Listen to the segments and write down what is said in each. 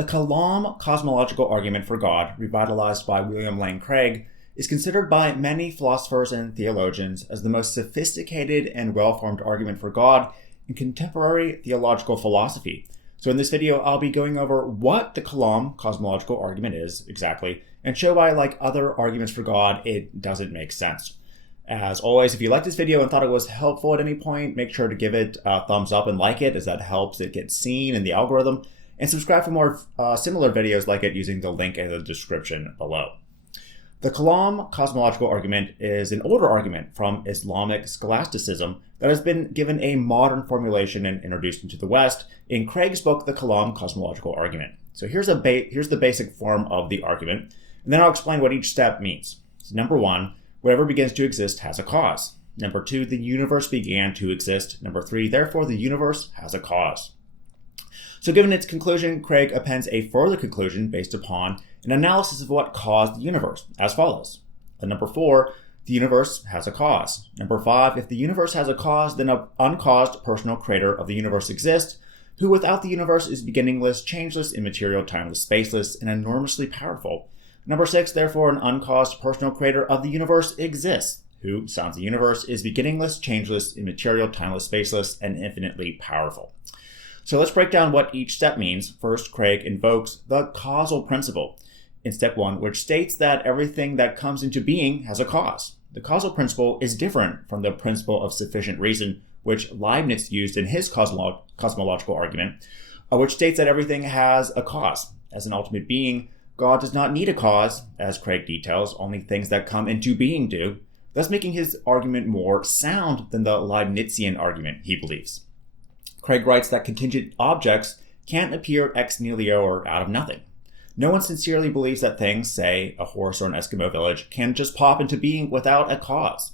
The Kalam cosmological argument for God, revitalized by William Lane Craig, is considered by many philosophers and theologians as the most sophisticated and well-formed argument for God in contemporary theological philosophy. So in this video, I'll be going over what the Kalam cosmological argument is exactly, and show why, like other arguments for God, it doesn't make sense. As always, if you liked this video and thought it was helpful at any point, make sure to give it a thumbs up and like it, as that helps it get seen in the algorithm. And subscribe for more similar videos like it using the link in the description below. The Kalam cosmological argument is an older argument from Islamic scholasticism that has been given a modern formulation and introduced into the West in Craig's book, The Kalam Cosmological Argument. So here's the basic form of the argument, and then I'll explain what each step means. So number one, whatever begins to exist has a cause. Number two, the universe began to exist. Number three, therefore the universe has a cause. So given its conclusion, Craig appends a further conclusion based upon an analysis of what caused the universe, as follows. Number four, the universe has a cause. Number five, if the universe has a cause, then an uncaused personal creator of the universe exists, who without the universe is beginningless, changeless, immaterial, timeless, spaceless, and enormously powerful. Number six, therefore, an uncaused personal creator of the universe exists, who, sans the universe, is beginningless, changeless, immaterial, timeless, spaceless, and infinitely powerful. So let's break down what each step means. First, Craig invokes the causal principle in step one, which states that everything that comes into being has a cause. The causal principle is different from the principle of sufficient reason, which Leibniz used in his cosmological argument, which states that everything has a cause. As an ultimate being, God does not need a cause, as Craig details, only things that come into being do, thus making his argument more sound than the Leibnizian argument he believes. Craig writes that contingent objects can't appear ex nihilo or out of nothing. No one sincerely believes that things, say a horse or an Eskimo village, can just pop into being without a cause.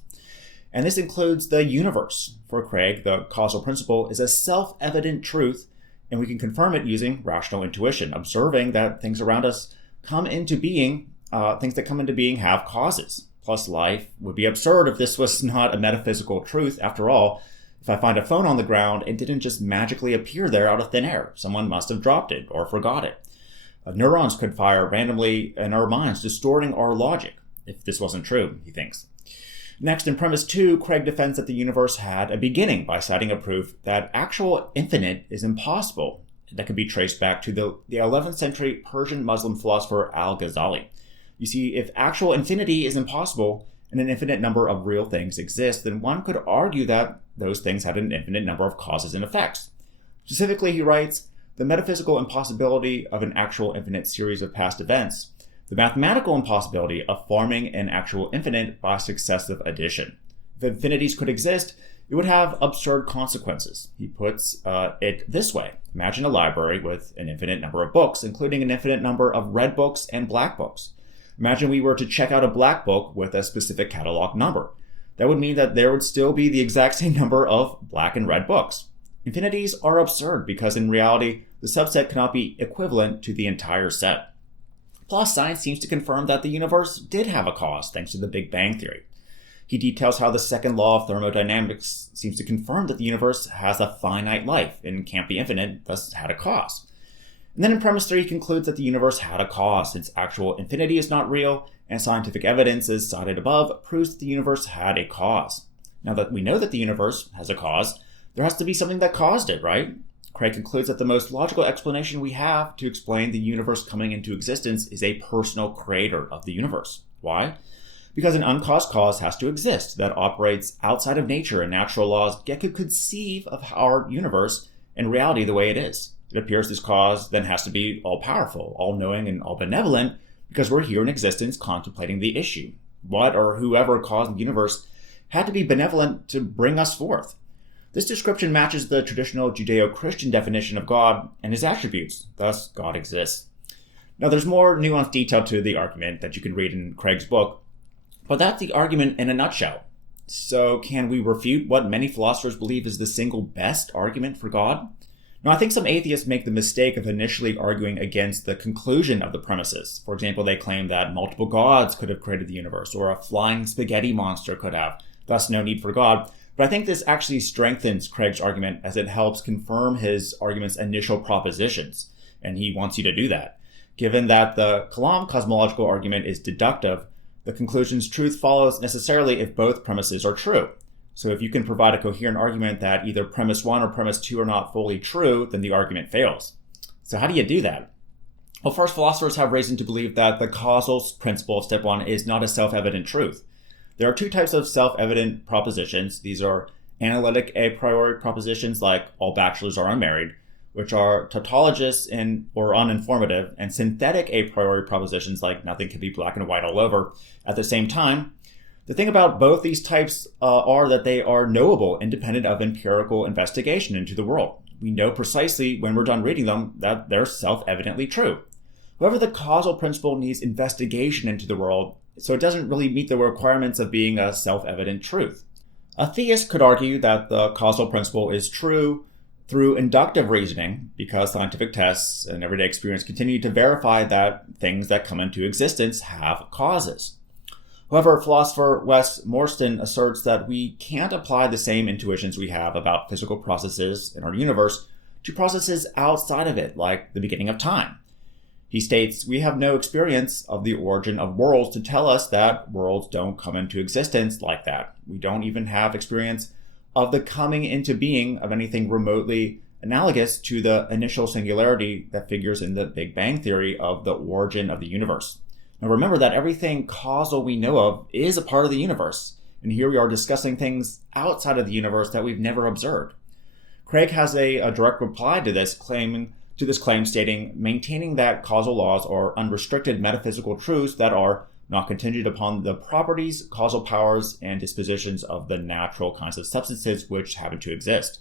And this includes the universe. For Craig, the causal principle is a self-evident truth, and we can confirm it using rational intuition, observing that things around us come into being, things that come into being have causes. Plus, life would be absurd if this was not a metaphysical truth. After all, if I find a phone on the ground, it didn't just magically appear there out of thin air. Someone must have dropped it or forgot it. Neurons could fire randomly in our minds, distorting our logic, if this wasn't true, he thinks. Next, in premise 2, Craig defends that the universe had a beginning by citing a proof that actual infinite is impossible. That could be traced back to the 11th century Persian Muslim philosopher Al-Ghazali. You see, if actual infinity is impossible and an infinite number of real things exist, then one could argue that those things had an infinite number of causes and effects. Specifically, he writes, the metaphysical impossibility of an actual infinite series of past events, the mathematical impossibility of forming an actual infinite by successive addition. If infinities could exist, it would have absurd consequences. He puts it this way. Imagine a library with an infinite number of books, including an infinite number of red books and black books. Imagine we were to check out a black book with a specific catalog number. That would mean that there would still be the exact same number of black and red books. Infinities are absurd because in reality, the subset cannot be equivalent to the entire set. Plus, science seems to confirm that the universe did have a cause thanks to the Big Bang Theory. He details how the second law of thermodynamics seems to confirm that the universe has a finite life and can't be infinite, thus had a cause. And then in premise 3, he concludes that the universe had a cause, since actual infinity is not real, and scientific evidence, as cited above, proves that the universe had a cause. Now that we know that the universe has a cause, there has to be something that caused it, right? Craig concludes that the most logical explanation we have to explain the universe coming into existence is a personal creator of the universe. Why? Because an uncaused cause has to exist that operates outside of nature and natural laws, yet could conceive of our universe and reality the way it is. It appears this cause then has to be all-powerful, all-knowing, and all-benevolent, because we're here in existence contemplating the issue. What or whoever caused the universe had to be benevolent to bring us forth. This description matches the traditional Judeo-Christian definition of God and his attributes, thus God exists. Now there's more nuanced detail to the argument that you can read in Craig's book, but that's the argument in a nutshell. So can we refute what many philosophers believe is the single best argument for God? Now, I think some atheists make the mistake of initially arguing against the conclusion of the premises. For example, they claim that multiple gods could have created the universe, or a flying spaghetti monster could have, thus no need for God. But I think this actually strengthens Craig's argument as it helps confirm his argument's initial propositions. and he wants you to do that. Given that the Kalam cosmological argument is deductive, the conclusion's truth follows necessarily if both premises are true. So if you can provide a coherent argument that either premise 1 or premise 2 are not fully true, then the argument fails. So how do you do that? Well, first, philosophers have reason to believe that the causal principle of step 1 is not a self-evident truth. There are two types of self-evident propositions. These are analytic a priori propositions like all bachelors are unmarried, which are tautologous or uninformative, and synthetic a priori propositions like nothing can be black and white all over. At the same time, the thing about both these types are that they are knowable independent of empirical investigation into the world. We know precisely when we're done reading them that they're self-evidently true. However, the causal principle needs investigation into the world, so it doesn't really meet the requirements of being a self-evident truth. A theist could argue that the causal principle is true through inductive reasoning because scientific tests and everyday experience continue to verify that things that come into existence have causes. However, philosopher Wes Morstan asserts that we can't apply the same intuitions we have about physical processes in our universe to processes outside of it, like the beginning of time. He states, we have no experience of the origin of worlds to tell us that worlds don't come into existence like that. We don't even have experience of the coming into being of anything remotely analogous to the initial singularity that figures in the Big Bang theory of the origin of the universe. Now remember that everything causal we know of is a part of the universe, and here we are discussing things outside of the universe that we've never observed. Craig has a direct reply to this claim stating, maintaining that causal laws are unrestricted metaphysical truths that are not contingent upon the properties, causal powers, and dispositions of the natural kinds of substances which happen to exist.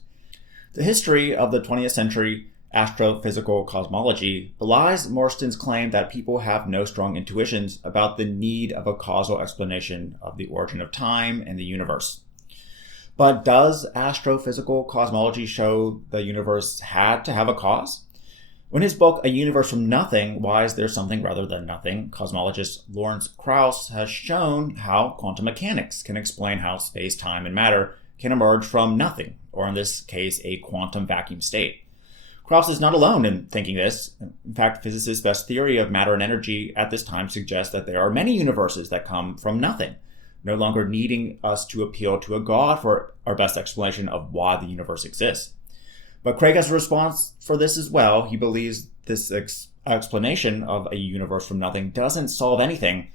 The history of the 20th century astrophysical cosmology belies Morstan's claim that people have no strong intuitions about the need of a causal explanation of the origin of time and the universe. But does astrophysical cosmology show the universe had to have a cause? In his book, A Universe from Nothing, Why Is There Something Rather Than Nothing?, cosmologist Lawrence Krauss has shown how quantum mechanics can explain how space, time, and matter can emerge from nothing, or in this case, a quantum vacuum state. Krauss is not alone in thinking this. In fact, physicists' best theory of matter and energy at this time suggests that there are many universes that come from nothing, no longer needing us to appeal to a god for our best explanation of why the universe exists. But Craig has a response for this as well. He believes this explanation of a universe from nothing doesn't solve anything.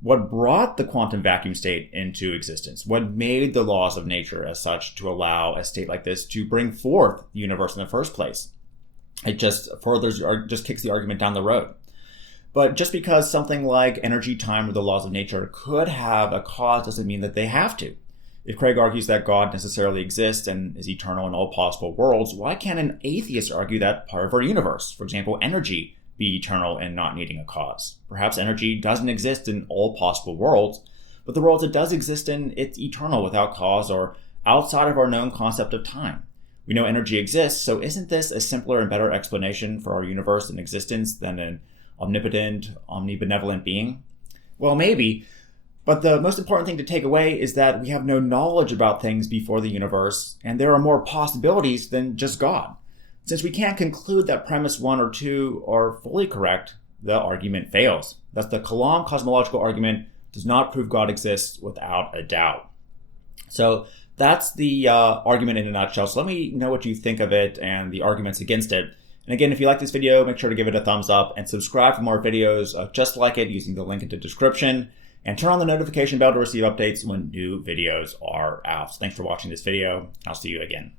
What brought the quantum vacuum state into existence? What made the laws of nature as such to allow a state like this to bring forth the universe in the first place? It just kicks the argument down the road. But just because something like energy, time, or the laws of nature could have a cause doesn't mean that they have to. If Craig argues that God necessarily exists and is eternal in all possible worlds, why can't an atheist argue that part of our universe, for example, energy, be eternal and not needing a cause? Perhaps energy doesn't exist in all possible worlds, but the worlds it does exist in, it's eternal without cause or outside of our known concept of time. We know energy exists, so isn't this a simpler and better explanation for our universe and existence than an omnipotent, omnibenevolent being? Well, maybe. But the most important thing to take away is that we have no knowledge about things before the universe, and there are more possibilities than just God. Since we can't conclude that premise 1 or 2 are fully correct, the argument fails. Thus, the Kalam cosmological argument does not prove God exists without a doubt. So that's the argument in a nutshell. So let me know what you think of it and the arguments against it. And again, if you like this video, make sure to give it a thumbs up and subscribe for more videos just like it using the link in the description. And turn on the notification bell to receive updates when new videos are out. So thanks for watching this video. I'll see you again.